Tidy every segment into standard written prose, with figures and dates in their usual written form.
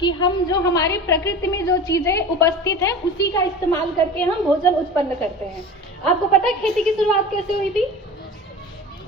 कि हम जो हमारे प्रकृति में जो चीजें उपस्थित हैं उसी का इस्तेमाल करके हम भोजन उत्पन्न करते हैं। आपको पता है खेती की शुरुआत कैसे हुई थी?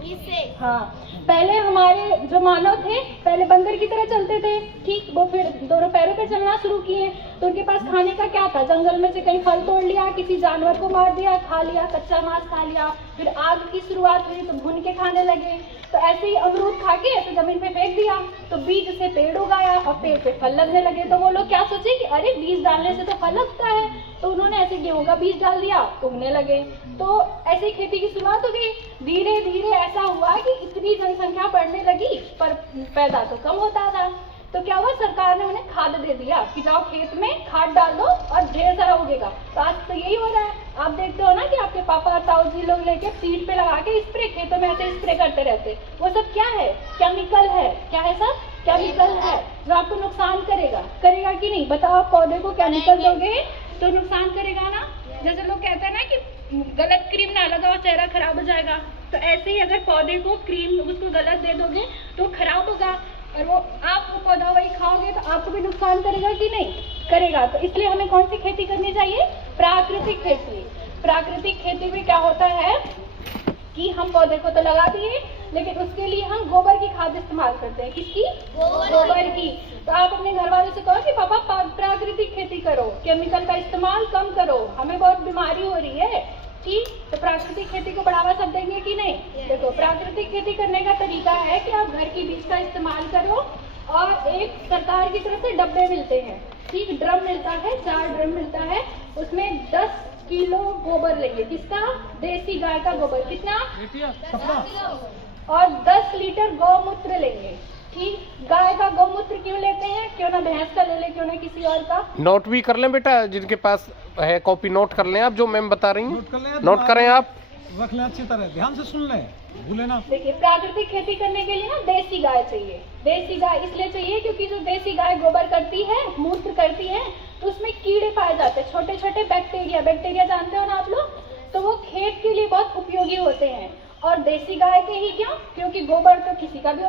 इससे। हाँ, पहले हमारे जो मानव थे पहले बंदर की तरह चलते थे, ठीक, वो फिर दोनों पैरों पे चलना शुरू किए तो उनके पास खाने का क्या था? जंगल में से कहीं फल तोड़ लिया, किसी जानवर को मार दिया, खा लिया, कच्चा मांस खा लिया, फिर आग की शुरुआत हुई तो भून के खाने लगे। तो ऐसे ही अमरूद खा के तो जमीन पे फेंक दिया तो बीज से पेड़ उगाया और पेड़ पे फल लगने लगे। तो वो लोग क्या सोचे कि अरे बीज डालने से तो फल लगता है, तो उन्होंने ऐसे गेहूं का बीज डाल दिया तो उगने लगे। तो ऐसे ही खेती की शुरुआत हो गई। धीरे धीरे ऐसा हुआ कि इतनी जनसंख्या बढ़ने लगी पर पैदा तो कम होता था। तो क्या हुआ, सरकार ने उन्हें खाद दे दिया कि जाओ खेत में खाद डाल दो और ढेर सारा उगेगा। तो आज तो यही हो रहा है, आप देखते हो ना कि आपके पापा और ताऊ जी लोग लेके पीठ पे लगा के स्प्रे, खेतों में ऐसे स्प्रे करते रहते। वो सब क्या है? केमिकल है। क्या है सब? केमिकल है जो आपको नुकसान करेगा। करेगा कि नहीं बताओ? आप पौधे को केमिकल दोगे तो नुकसान करेगा ना। जैसे लोग कहते हैं ना कि गलत क्रीम ना लगाओ चेहरा खराब हो जाएगा, तो ऐसे ही अगर पौधे को क्रीम उसको गलत दे दोगे तो खराब होगा और वो आप वो पौधा वही खाओगे तो आपको भी नुकसान करेगा कि नहीं? करेगा। तो इसलिए हमें कौन सी खेती करनी चाहिए? प्राकृतिक खेती। प्राकृतिक खेती में क्या होता है कि हम पौधे को तो लगा दिए लेकिन उसके लिए हम गोबर की खाद इस्तेमाल करते हैं। किसकी? गोबर की। तो आप अपने घर वालों से कहो कि पापा प्राकृतिक खेती करो, केमिकल का इस्तेमाल कम करो, हमें बहुत बीमारी हो रही है, ठीक। तो प्राकृतिक खेती को बढ़ावा सब देंगे कि नहीं? देखो, प्राकृतिक खेती करने का तरीका है कि आप घर की बीज का इस्तेमाल करो और एक सरकार की तरफ से डब्बे मिलते हैं, ठीक, ड्रम मिलता है, 4 ड्रम मिलता है, उसमें 10 किलो गोबर लेंगे। किसका? देसी गाय का गोबर। कितना? 10 किलो। और 10 लीटर गौमूत्र लेंगे, ठीक। गाय का गौमूत्र क्यों लेते हैं? क्यों ना भैंस का ले ले, क्यों ना किसी और का। नोट भी कर लें बेटा, जिनके पास है कॉपी नोट कर लें आप, जो मैम बता रही हैं नोट करें आप, रख लें, अच्छी तरह ध्यान से सुन लें, भूले ना। देखिए, प्राकृतिक खेती करने के लिए ना देसी गाय चाहिए। देसी गाय इसलिए चाहिए क्योंकि जो देसी गाय गोबर करती है, मूत्र करती है, तो उसमें कीड़े पाए जाते हैं, छोटे छोटे बैक्टीरिया जानते हो ना आप लोग, तो वो खेत के लिए बहुत उपयोगी होते हैं। और देसी गाय के ही क्यों? क्योंकि गोबर तो किसी का भी हो